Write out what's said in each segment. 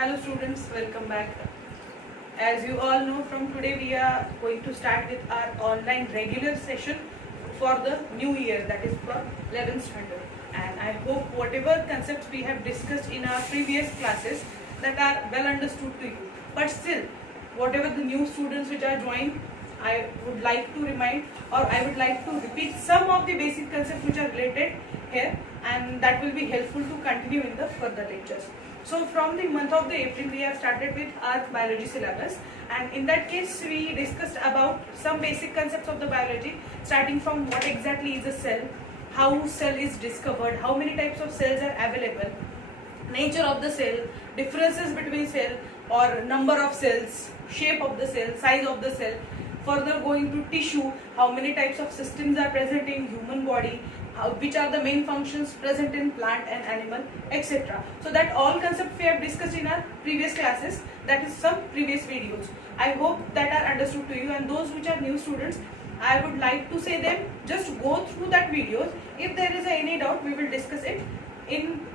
Hello students, welcome back. As you all know, from today we are going to start with our online regular session for the new year, that is for 11th standard. And I hope whatever concepts we have discussed in our previous classes that are well understood to you. But still, whatever the new students which are joined, I would like to remind or I would like to repeat some of the basic concepts which are related here, and that will be helpful to continue in the further lectures. So from the month of the April we have started with our biology syllabus, and in that case we discussed about some basic concepts of the biology, starting from what exactly is a cell, how cell is discovered, how many types of cells are available, nature of the cell, differences between cell or number of cells, shape of the cell, size of the cell. Further going to tissue, how many types of systems are present in human body, which are the main functions present in plant and animal, etc. So that all concepts we have discussed in our previous classes, that is some previous videos. I hope that are understood to you, and those which are new students, I would like to say them just go through that videos. If there is any doubt, we will discuss it in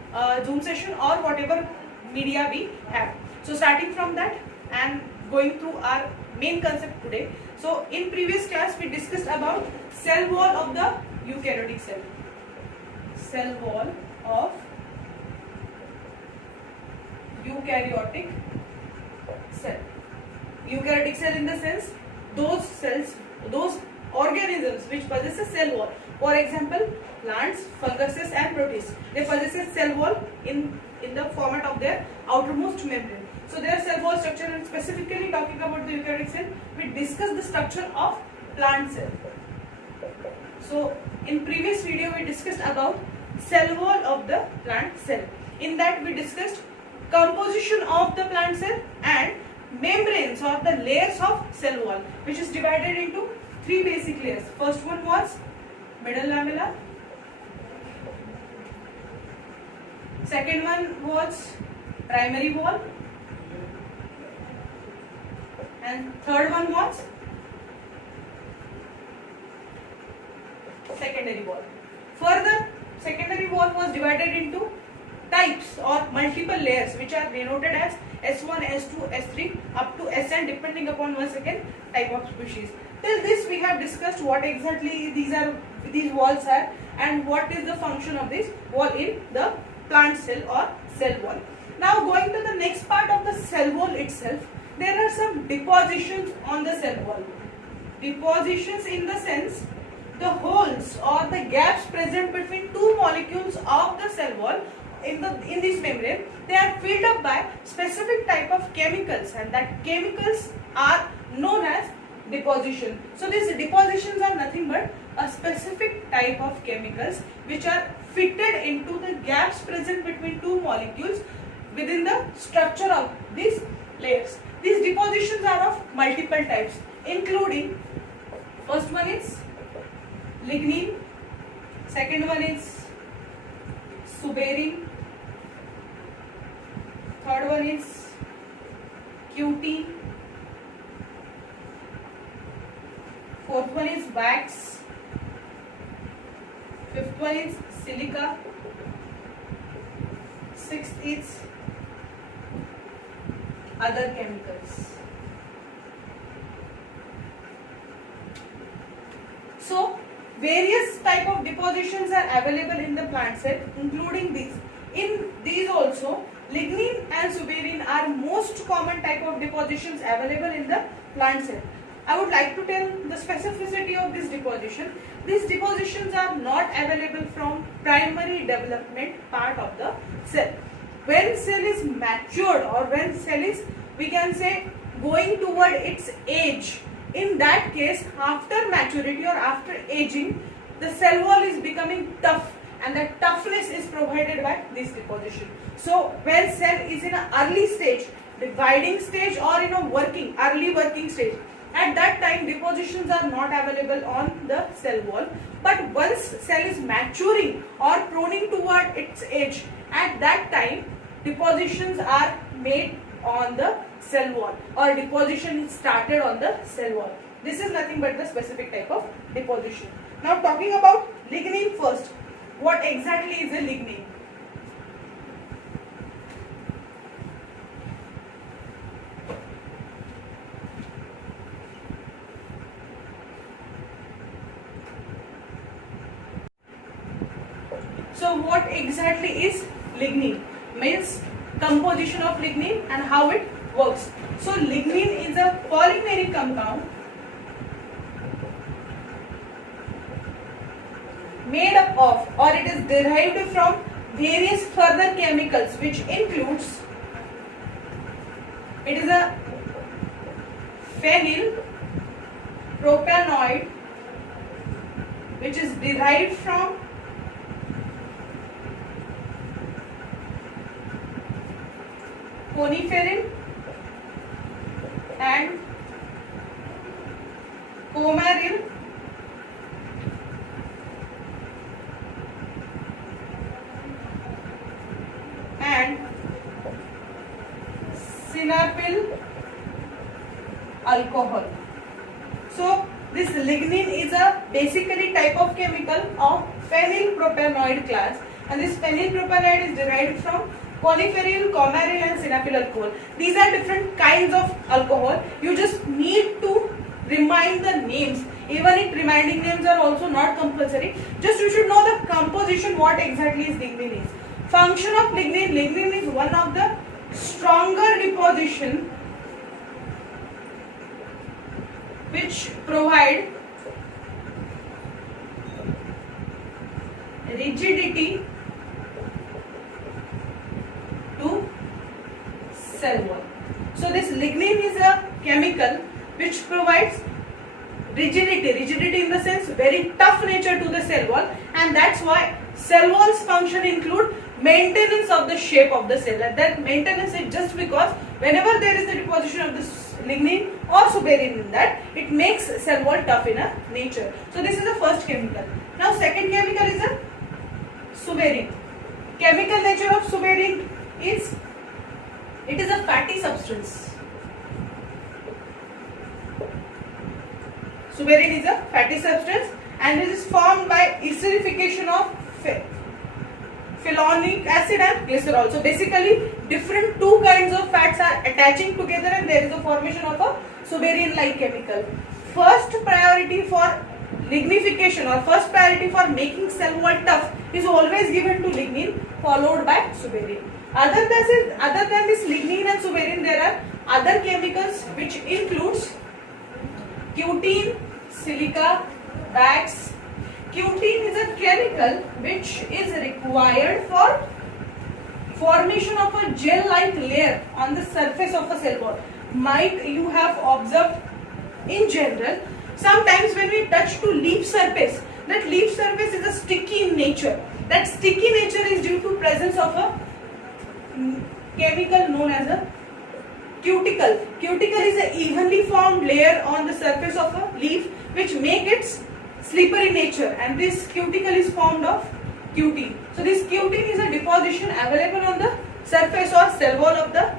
Zoom session or whatever media we have. So starting from that and going through our main concept today. So in previous class we discussed about cell wall of the eukaryotic cell. Cell wall of eukaryotic cell. Eukaryotic cell in the sense those cells, those organisms which possess a cell wall. For example, plants, funguses and protists. They possess a cell wall in the format of their outermost membrane. So their cell wall structure, and specifically talking about the eukaryotic cell, we discussed the structure of plant cell. So in previous video we discussed about cell wall of the plant cell. In that we discussed composition of the plant cell and membranes or the layers of cell wall, which is divided into three basic layers. First one was middle lamella. Second one was primary wall. And third one was secondary wall. Further, secondary wall was divided into types or multiple layers, which are denoted as S1, S2, S3 up to Sn, depending upon once again type of species. Till this we have discussed what exactly these walls are and what is the function of this wall in the plant cell or cell wall. Now going to the next part of the cell wall itself, there are some depositions on the cell wall. Depositions in the sense the holes or the gaps present between two molecules of the cell wall in this membrane, they are filled up by specific type of chemicals, and that chemicals are known as deposition. So these depositions are nothing but a specific type of chemicals which are fitted into the gaps present between two molecules within the structure of these layers. These depositions are of multiple types, including first one is lignin, second one is suberin, third one is QT, fourth one is wax, fifth one is silica, sixth is other chemicals. So various type of depositions are available in the plant cell, including these. In these also, lignin and suberin are most common type of depositions available in the plant cell. I would like to tell the specificity of this deposition. These depositions are not available from primary development part of the cell. When cell is matured or when cell is, we can say, going toward its age, in that case, after maturity or after aging, the cell wall is becoming tough, and the toughness is provided by this deposition. So when cell is in an early stage, dividing stage, or in a early working stage, at that time depositions are not available on the cell wall. But once cell is maturing or proning toward its age, at that time depositions are made on the cell wall, or deposition is started on the cell wall. This is nothing but the specific type of deposition. Now talking about lignin first. What exactly is a lignin? So what exactly is lignin? Means composition of lignin and how it works. So lignin is a polymeric compound made up of, or it is derived from, various further chemicals, which includes, it is a phenyl propanoid which is derived from coniferin and coumaryl and synapyl alcohol. So this lignin is a basically type of chemical of phenyl propanoid class, and this phenyl propanoid is derived from coniferyl, coumaryl and synapyl alcohol. These are different kinds of alcohol. You just need to remind the names. Even if reminding names are also not compulsory. Just you should know the composition, what exactly is lignin is. Function of lignin. Lignin is one of the stronger deposition which provide rigidity to cell wall. So this lignin is a chemical which provides rigidity in the sense very tough nature to the cell wall, and that's why cell wall's function include maintenance of the shape of the cell. And that maintenance is just because whenever there is the deposition of this lignin or suberin in that, it makes cell wall tough in a nature. So this is the first chemical. Now second chemical is a suberin. Chemical nature of suberin is, it is a fatty substance. Suberin is a fatty substance and it is formed by esterification of phenolic acid and glycerol. So basically different two kinds of fats are attaching together and there is a formation of a suberin like chemical. First priority for lignification or first priority for making cell wall tough is always given to lignin, followed by suberin. Other than this lignin and suberin, there are other chemicals which includes cutin, silica, wax. Cutin is a chemical which is required for formation of a gel-like layer on the surface of a cell wall. Might you have observed in general, sometimes when we touch to leaf surface, that leaf surface is a sticky in nature. That sticky nature is due to presence of a chemical known as a cuticle. Cuticle is an evenly formed layer on the surface of a leaf which make its slippery nature, and this cuticle is formed of cutin. So this cutin is a deposition available on the surface or cell wall of the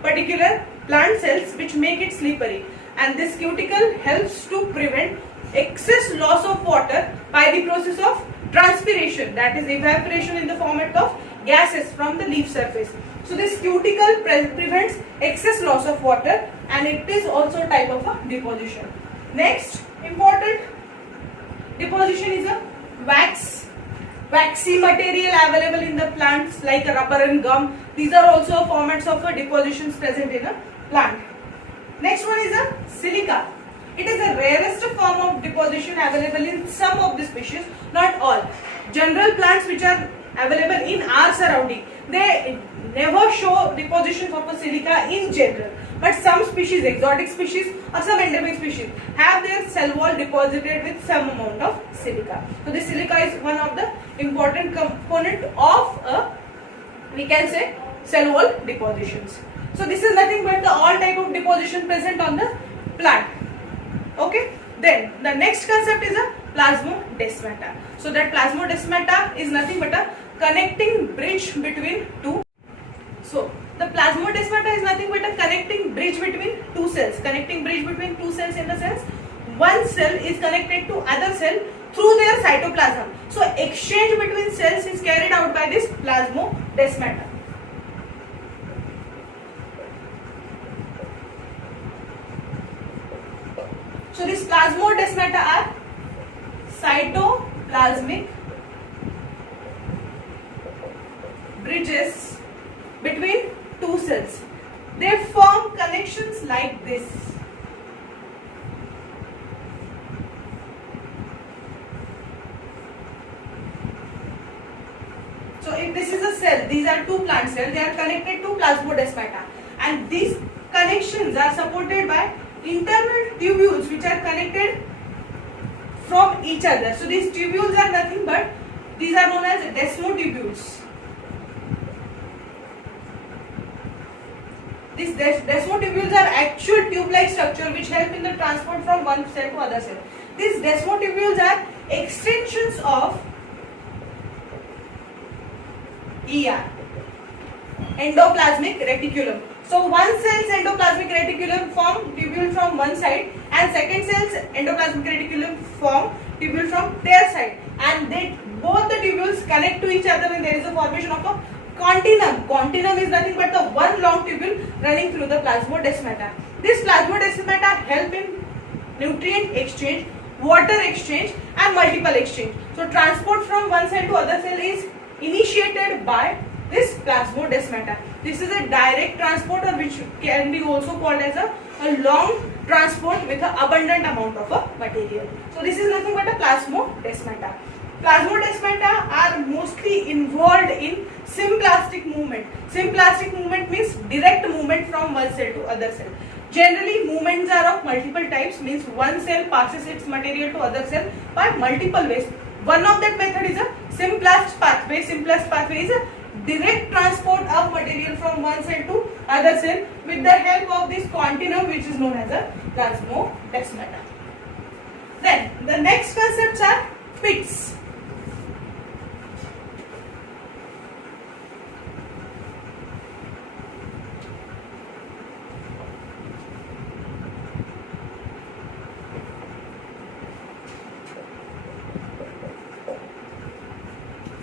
particular plant cells which make it slippery, and this cuticle helps to prevent excess loss of water by the process of transpiration, that is evaporation in the format of gases from the leaf surface. So this cuticle prevents excess loss of water and it is also a type of a deposition. Next important deposition is a wax. Waxy material available in the plants like rubber and gum. These are also formats of a depositions present in a plant. Next one is a silica. It is the rarest form of deposition available in some of the species, not all. General plants which are available in our surrounding, they never show depositions of a silica in general. But some species, exotic species or some endemic species, have their cell wall deposited with some amount of silica. So this silica is one of the important component of a, we can say, cell wall depositions. So this is nothing but the all type of deposition present on the plant. Okay. Then the next concept is a plasmodesmata. So that plasmodesmata is nothing but a connecting bridge between two. So the plasmodesmata is nothing but a connecting bridge between two cells. Connecting bridge between two cells in the sense one cell is connected to other cell through their cytoplasm. So exchange between cells is carried out by this plasmodesmata. So these plasmodesmata are cytoplasmic bridges between two cells. They form connections like this. So if this is a cell, these are two plant cells, they are connected to plasmodesmata, and these connections are supported by internal tubules which are connected from each other. So these tubules are nothing but, these are known as desmotubules. These desmotubules are actual tube-like structure which help in the transport from one cell to other cell. These desmotubules are extensions of ER, endoplasmic reticulum. So one cell's endoplasmic reticulum form tubule from one side, and second cell's endoplasmic reticulum form tubule from their side, and they both the tubules connect to each other when there is a formation of a continuum. Continuum is nothing but the one long tubule running through the plasmodesmata. This plasmodesmata help in nutrient exchange, water exchange, and multiple exchange. So transport from one cell to other cell is initiated by this plasmodesmata. This is a direct transport, or which can be also called as a long transport with an abundant amount of a material. So this is nothing but a plasmodesmata. Plasmodesmata are mostly involved in symplastic movement. Symplastic movement means direct movement from one cell to other cell. Generally, movements are of multiple types, means one cell passes its material to other cell by multiple ways. One of that method is a Simplast pathway. Simplast pathway is a direct transport of material from one cell to other cell with the help of this continuum which is known as a plasmodesmata. Then the next concepts are pits.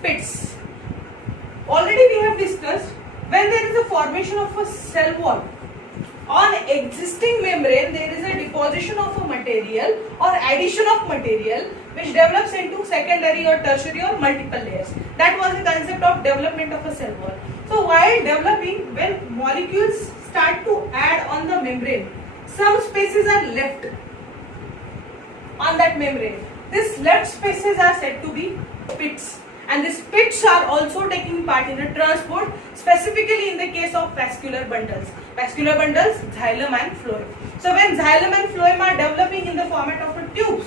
Pits. Already we have discussed, when there is a formation of a cell wall, on existing membrane there is a deposition of a material or addition of material which develops into secondary or tertiary or multiple layers. That was the concept of development of a cell wall. So while developing, when molecules start to add on the membrane, some spaces are left on that membrane. These left spaces are said to be pits. And these pits are also taking part in the transport, specifically in the case of vascular bundles. Vascular bundles, xylem and phloem. So when xylem and phloem are developing in the format of a tubes,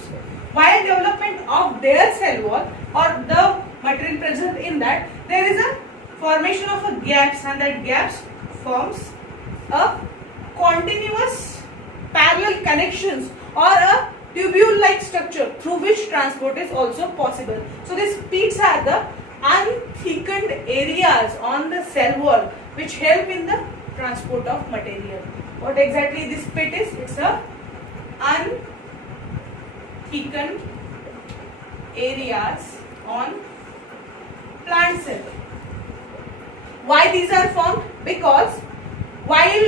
while development of their cell wall or the material present in that, there is a formation of a gaps, and that gaps forms a continuous parallel connections or a tubule-like structure through which transport is also possible. So these pits are the unthickened areas on the cell wall which help in the transport of material. What exactly this pit is? It's a unthickened areas on plant cell. Why these are formed? Because while